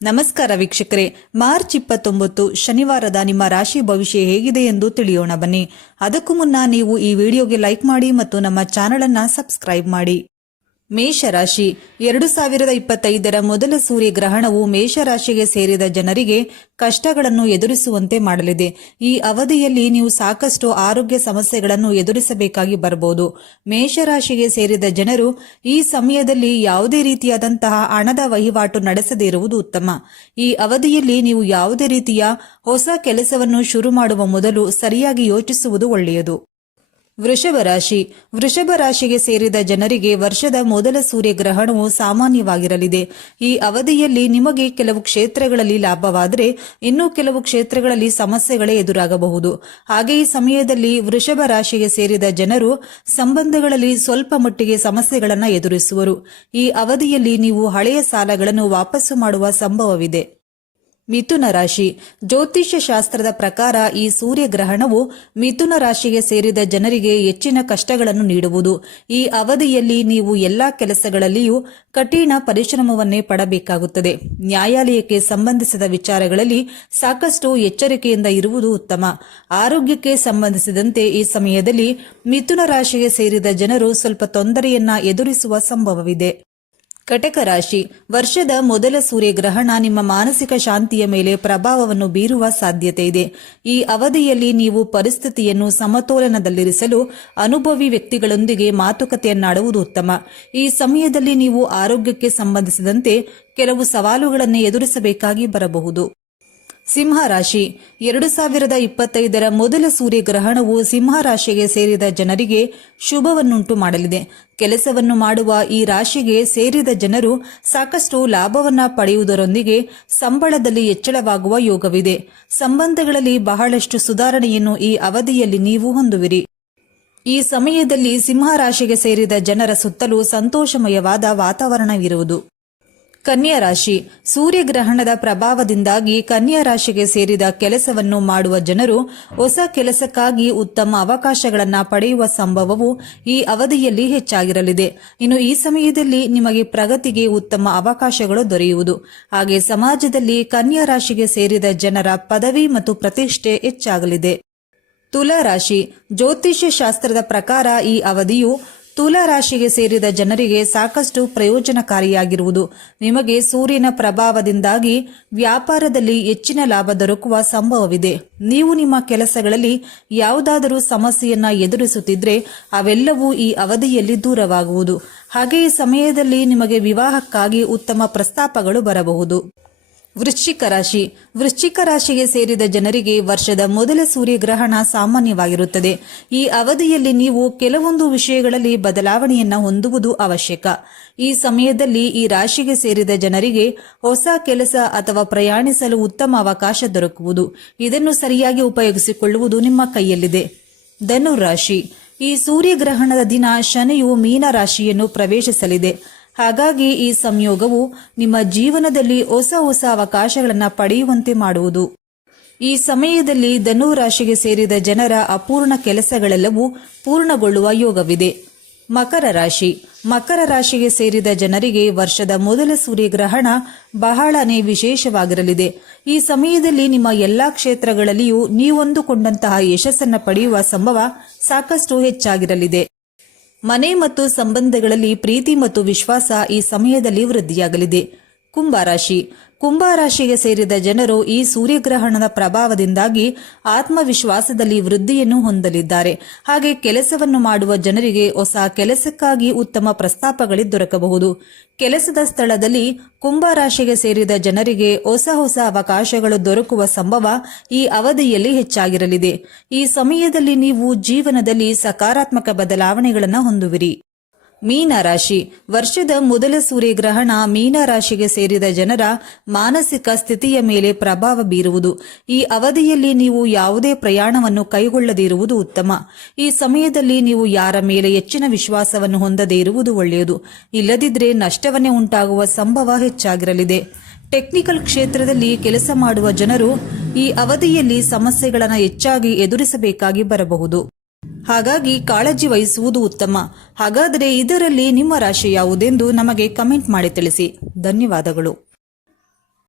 ನಮಸ್ಕಾರ ವೀಕ್ಷಕರೇ. ಮಾರ್ಚ್ ಇಪ್ಪತ್ತೊಂಬತ್ತು ಶನಿವಾರದ ನಿಮ್ಮ ರಾಶಿ ಭವಿಷ್ಯ ಹೇಗಿದೆ ಎಂದು ತಿಳಿಯೋಣ ಬನ್ನಿ. ಅದಕ್ಕೂ ಮುನ್ನ ನೀವು ಈ ವಿಡಿಯೋಗೆ ಲೈಕ್ ಮಾಡಿ ಮತ್ತು ನಮ್ಮ ಚಾನಲ್ ಅನ್ನ ಸಬ್ಸ್ಕ್ರೈಬ್ ಮಾಡಿ. ಮೇಷರಾಶಿ. ಎರಡು ಸಾವಿರದ ಇಪ್ಪತ್ತೈದರ ಮೊದಲ ಸೂರ್ಯಗ್ರಹಣವು ಮೇಷರಾಶಿಗೆ ಸೇರಿದ ಜನರಿಗೆ ಕಷ್ಟಗಳನ್ನು ಎದುರಿಸುವಂತೆ ಮಾಡಲಿದೆ. ಈ ಅವಧಿಯಲ್ಲಿ ನೀವು ಸಾಕಷ್ಟು ಆರೋಗ್ಯ ಸಮಸ್ಯೆಗಳನ್ನು ಎದುರಿಸಬೇಕಾಗಿ ಬರಬಹುದು ಮೇಷರಾಶಿಗೆ ಸೇರಿದ ಜನರು ಈ ಸಮಯದಲ್ಲಿ ಯಾವುದೇ ರೀತಿಯಾದಂತಹ ಹಣದ ವಹಿವಾಟು ನಡೆಸದೇ ಇರುವುದು ಉತ್ತಮ. ಈ ಅವಧಿಯಲ್ಲಿ ನೀವು ಯಾವುದೇ ರೀತಿಯ ಹೊಸ ಕೆಲಸವನ್ನು ಶುರು ಮಾಡುವ ಮೊದಲು ಸರಿಯಾಗಿ ಯೋಚಿಸುವುದು ಒಳ್ಳೆಯದು. ವೃಷಭ ರಾಶಿ. ವೃಷಭ ರಾಶಿಗೆ ಸೇರಿದ ಜನರಿಗೆ ವರ್ಷದ ಮೊದಲ ಸೂರ್ಯಗ್ರಹಣವು ಸಾಮಾನ್ಯವಾಗಿರಲಿದೆ. ಈ ಅವಧಿಯಲ್ಲಿ ನಿಮಗೆ ಕೆಲವು ಕ್ಷೇತ್ರಗಳಲ್ಲಿ ಲಾಭವಾದರೆ ಇನ್ನೂ ಕೆಲವು ಕ್ಷೇತ್ರಗಳಲ್ಲಿ ಸಮಸ್ಯೆಗಳೇ ಎದುರಾಗಬಹುದು. ಹಾಗೆ ಈ ಸಮಯದಲ್ಲಿ ವೃಷಭ ರಾಶಿಗೆ ಸೇರಿದ ಜನರು ಸಂಬಂಧಗಳಲ್ಲಿ ಸ್ವಲ್ಪ ಮಟ್ಟಿಗೆ ಸಮಸ್ಯೆಗಳನ್ನು ಎದುರಿಸುವರು. ಈ ಅವಧಿಯಲ್ಲಿ ನೀವು ಹಳೆಯ ಸಾಲಗಳನ್ನು ವಾಪಸ್ಸು ಮಾಡುವ ಸಂಭವವಿದೆ. ಮಿಥುನ ರಾಶಿ. ಜ್ಯೋತಿಷ್ಯ ಶಾಸ್ತ್ರದ ಪ್ರಕಾರ ಈ ಸೂರ್ಯಗ್ರಹಣವು ಮಿಥುನ ರಾಶಿಗೆ ಸೇರಿದ ಜನರಿಗೆ ಹೆಚ್ಚಿನ ಕಷ್ಟಗಳನ್ನು ನೀಡುವುದು. ಈ ಅವಧಿಯಲ್ಲಿ ನೀವು ಎಲ್ಲಾ ಕೆಲಸಗಳಲ್ಲಿಯೂ ಕಠಿಣ ಪರಿಶ್ರಮವನ್ನೇ ಪಡಬೇಕಾಗುತ್ತದೆ. ನ್ಯಾಯಾಲಯಕ್ಕೆ ಸಂಬಂಧಿಸಿದ ವಿಚಾರಗಳಲ್ಲಿ ಸಾಕಷ್ಟು ಎಚ್ಚರಿಕೆಯಿಂದ ಇರುವುದು ಉತ್ತಮ. ಆರೋಗ್ಯಕ್ಕೆ ಸಂಬಂಧಿಸಿದಂತೆ ಈ ಸಮಯದಲ್ಲಿ ಮಿಥುನ ರಾಶಿಗೆ ಸೇರಿದ ಜನರು ಸ್ವಲ್ಪ ತೊಂದರೆಯನ್ನ ಎದುರಿಸುವ ಸಂಭವವಿದೆ. ಕಟಕ ರಾಶಿ. ವರ್ಷದ ಮೊದಲ ಸೂರ್ಯಗ್ರಹಣ ನಿಮ್ಮ ಮಾನಸಿಕ ಶಾಂತಿಯ ಮೇಲೆ ಪ್ರಭಾವವನ್ನು ಬೀರುವ ಸಾಧ್ಯತೆ ಇದೆ. ಈ ಅವಧಿಯಲ್ಲಿ ನೀವು ಪರಿಸ್ಥಿತಿಯನ್ನು ಸಮತೋಲನದಲ್ಲಿರಿಸಲು ಅನುಭವಿ ವ್ಯಕ್ತಿಗಳೊಂದಿಗೆ ಮಾತುಕತೆಯನ್ನಾಡುವುದು ಉತ್ತಮ. ಈ ಸಮಯದಲ್ಲಿ ನೀವು ಆರೋಗ್ಯಕ್ಕೆ ಸಂಬಂಧಿಸಿದಂತೆ ಕೆಲವು ಸವಾಲುಗಳನ್ನು ಎದುರಿಸಬೇಕಾಗಿ ಬರಬಹುದು. ಸಿಂಹ ರಾಶಿ ಎರಡು ಸಾವಿರದ ಇಪ್ಪತ್ತೈದರ ಮೊದಲ ಸೂರ್ಯಗ್ರಹಣವು ಸಿಂಹ ರಾಶಿಗೆ ಸೇರಿದ ಜನರಿಗೆ ಶುಭವನ್ನುಂಟು ಮಾಡಲಿದೆ. ಕೆಲಸವನ್ನು ಮಾಡುವ ಈ ರಾಶಿಗೆ ಸೇರಿದ ಜನರು ಸಾಕಷ್ಟು ಲಾಭವನ್ನ ಪಡೆಯುವುದರೊಂದಿಗೆ ಸಂಬಳದಲ್ಲಿ ಹೆಚ್ಚಳವಾಗುವ ಯೋಗವಿದೆ. ಸಂಬಂಧಗಳಲ್ಲಿ ಬಹಳಷ್ಟು ಸುಧಾರಣೆಯನ್ನು ಈ ಅವಧಿಯಲ್ಲಿ ನೀವು ಹೊಂದುವಿರಿ. ಈ ಸಮಯದಲ್ಲಿ ಸಿಂಹ ರಾಶಿಗೆ ಸೇರಿದ ಜನರ ಸುತ್ತಲೂ ಸಂತೋಷಮಯವಾದ ವಾತಾವರಣವಿರುವುದು. ಕನ್ಯಾ ರಾಶಿ. ಸೂರ್ಯಗ್ರಹಣದ ಪ್ರಭಾವದಿಂದಾಗಿ ಕನ್ಯಾ ರಾಶಿಗೆ ಸೇರಿದ ಕೆಲಸವನ್ನು ಮಾಡುವ ಜನರು ಹೊಸ ಕೆಲಸಕ್ಕಾಗಿ ಉತ್ತಮ ಅವಕಾಶಗಳನ್ನು ಪಡೆಯುವ ಸಂಭವವು ಈ ಅವಧಿಯಲ್ಲಿ ಹೆಚ್ಚಾಗಿರಲಿದೆ. ಇನ್ನು ಈ ಸಮಯದಲ್ಲಿ ನಿಮಗೆ ಪ್ರಗತಿಗೆ ಉತ್ತಮ ಅವಕಾಶಗಳು ದೊರೆಯುವುದು. ಹಾಗೆ ಸಮಾಜದಲ್ಲಿ ಕನ್ಯಾ ರಾಶಿಗೆ ಸೇರಿದ ಜನರ ಪದವಿ ಮತ್ತು ಪ್ರತಿಷ್ಠೆ ಹೆಚ್ಚಾಗಲಿದೆ. ತುಲಾ ರಾಶಿ. ಜ್ಯೋತಿಷ್ಯ ಶಾಸ್ತ್ರದ ಪ್ರಕಾರ ಈ ಅವಧಿಯು ತುಲಾ ರಾಶಿಗೆ ಸೇರಿದ ಜನರಿಗೆ ಸಾಕಷ್ಟು ಪ್ರಯೋಜನಕಾರಿಯಾಗಿರುವುದು. ನಿಮಗೆ ಸೂರ್ಯನ ಪ್ರಭಾವದಿಂದಾಗಿ ವ್ಯಾಪಾರದಲ್ಲಿ ಹೆಚ್ಚಿನ ಲಾಭ ದೊರಕುವ ಸಂಭವವಿದೆ. ನೀವು ನಿಮ್ಮ ಕೆಲಸಗಳಲ್ಲಿ ಯಾವುದಾದರೂ ಸಮಸ್ಯೆಯನ್ನ ಎದುರಿಸುತ್ತಿದ್ರೆ ಅವೆಲ್ಲವೂ ಈ ಅವಧಿಯಲ್ಲಿ ದೂರವಾಗುವುದು. ಹಾಗೆಯೇ ಸಮಯದಲ್ಲಿ ನಿಮಗೆ ವಿವಾಹಕ್ಕಾಗಿ ಉತ್ತಮ ಪ್ರಸ್ತಾಪಗಳು ಬರಬಹುದು. ವೃಶ್ಚಿಕ ರಾಶಿ. ವೃಶ್ಚಿಕ ರಾಶಿಗೆ ಸೇರಿದ ಜನರಿಗೆ ವರ್ಷದ ಮೊದಲ ಸೂರ್ಯಗ್ರಹಣ ಸಾಮಾನ್ಯವಾಗಿರುತ್ತದೆ. ಈ ಅವಧಿಯಲ್ಲಿ ನೀವು ಕೆಲವೊಂದು ವಿಷಯಗಳಲ್ಲಿ ಬದಲಾವಣೆಯನ್ನ ಹೊಂದುವುದು ಅವಶ್ಯಕ. ಈ ಸಮಯದಲ್ಲಿ ಈ ರಾಶಿಗೆ ಸೇರಿದ ಜನರಿಗೆ ಹೊಸ ಕೆಲಸ ಅಥವಾ ಪ್ರಯಾಣಿಸಲು ಉತ್ತಮ ಅವಕಾಶ ದೊರಕುವುದು. ಇದನ್ನು ಸರಿಯಾಗಿ ಉಪಯೋಗಿಸಿಕೊಳ್ಳುವುದು ನಿಮ್ಮ ಕೈಯಲ್ಲಿದೆ. ಧನುರಾಶಿ. ಈ ಸೂರ್ಯಗ್ರಹಣದ ದಿನ ಶನಿಯು ಮೀನ ರಾಶಿಯನ್ನು ಪ್ರವೇಶಿಸಲಿದೆ. ಹಾಗಾಗಿ ಈ ಸಂಯೋಗವು ನಿಮ್ಮ ಜೀವನದಲ್ಲಿ ಹೊಸ ಹೊಸ ಅವಕಾಶಗಳನ್ನು ಪಡೆಯುವಂತೆ ಮಾಡುವುದು. ಈ ಸಮಯದಲ್ಲಿ ಧನು ರಾಶಿಗೆ ಸೇರಿದ ಜನರ ಅಪೂರ್ಣ ಕೆಲಸಗಳೆಲ್ಲವೂ ಪೂರ್ಣಗೊಳ್ಳುವ ಯೋಗವಿದೆ. ಮಕರ ರಾಶಿ. ಮಕರ ರಾಶಿಗೆ ಸೇರಿದ ಜನರಿಗೆ ವರ್ಷದ ಮೊದಲ ಸೂರ್ಯಗ್ರಹಣ ಬಹಳನೇ ವಿಶೇಷವಾಗಿರಲಿದೆ. ಈ ಸಮಯದಲ್ಲಿ ನಿಮ್ಮ ಎಲ್ಲಾ ಕ್ಷೇತ್ರಗಳಲ್ಲಿಯೂ ನೀವೊಂದುಕೊಂಡಂತಹ ಯಶಸ್ಸನ್ನು ಪಡೆಯುವ ಸಂಭವ ಸಾಕಷ್ಟು ಹೆಚ್ಚಾಗಿರಲಿದೆ. ಮನೆ ಮತ್ತು ಸಂಬಂಧಗಳಲ್ಲಿ ಪ್ರೀತಿ ಮತ್ತು ವಿಶ್ವಾಸ ಈ ಸಮಯದಲ್ಲಿ ವೃದ್ಧಿಯಾಗಲಿದೆ. ಕುಂಭರಾಶಿ ಕುಂಭರಾಶಿಗೆ ಸೇರಿದ ಜನರು ಈ ಸೂರ್ಯಗ್ರಹಣದ ಪ್ರಭಾವದಿಂದಾಗಿ ಆತ್ಮವಿಶ್ವಾಸದಲ್ಲಿ ವೃದ್ಧಿಯನ್ನು ಹೊಂದಲಿದ್ದಾರೆ. ಹಾಗೆ ಕೆಲಸವನ್ನು ಮಾಡುವ ಜನರಿಗೆ ಹೊಸ ಕೆಲಸಕ್ಕಾಗಿ ಉತ್ತಮ ಪ್ರಸ್ತಾಪಗಳು ದೊರಕಬಹುದು. ಕೆಲಸದ ಸ್ಥಳದಲ್ಲಿ ಕುಂಭರಾಶಿಗೆ ಸೇರಿದ ಜನರಿಗೆ ಹೊಸ ಹೊಸ ಅವಕಾಶಗಳು ದೊರಕುವ ಸಂಭವ ಈ ಅವಧಿಯಲ್ಲಿ ಹೆಚ್ಚಾಗಿರಲಿದೆ. ಈ ಸಮಯದಲ್ಲಿ ನೀವು ಜೀವನದಲ್ಲಿ ಸಕಾರಾತ್ಮಕ ಬದಲಾವಣೆಗಳನ್ನು ಹೊಂದುವಿರಿ. ಮೀನ ರಾಶಿ. ವರ್ಷದ ಮೊದಲ ಸೂರ್ಯಗ್ರಹಣ ಮೀನ ರಾಶಿಗೆ ಸೇರಿದ ಜನರ ಮಾನಸಿಕ ಸ್ಥಿತಿಯ ಮೇಲೆ ಪ್ರಭಾವ ಬೀರುವುದು. ಈ ಅವಧಿಯಲ್ಲಿ ನೀವು ಯಾವುದೇ ಪ್ರಯಾಣವನ್ನು ಕೈಗೊಳ್ಳದಿರುವುದು ಉತ್ತಮ. ಈ ಸಮಯದಲ್ಲಿ ನೀವು ಯಾರ ಮೇಲೆ ಹೆಚ್ಚಿನ ವಿಶ್ವಾಸವನ್ನು ಹೊಂದದೇ ಇರುವುದು ಒಳ್ಳೆಯದು. ಇಲ್ಲದಿದ್ದರೆ ನಷ್ಟವನ್ನೇ ಉಂಟಾಗುವ ಸಂಭವ ಹೆಚ್ಚಾಗಿರಲಿದೆ. ಟೆಕ್ನಿಕಲ್ ಕ್ಷೇತ್ರದಲ್ಲಿ ಕೆಲಸ ಮಾಡುವ ಜನರು ಈ ಅವಧಿಯಲ್ಲಿ ಸಮಸ್ಯೆಗಳನ್ನು ಹೆಚ್ಚಾಗಿ ಎದುರಿಸಬೇಕಾಗಿ ಬರಬಹುದು. ಹಾಗಾಗಿ ಕಾಳಜಿ ವಹಿಸುವುದು ಉತ್ತಮ. ಹಾಗಾದರೆ ಇದರಲ್ಲಿ ನಿಮ್ಮ ರಾಶಿ ಯಾವುದೆಂದು ನಮಗೆ ಕಮೆಂಟ್ ಮಾಡಿ ತಿಳಿಸಿ. ಧನ್ಯವಾದಗಳು.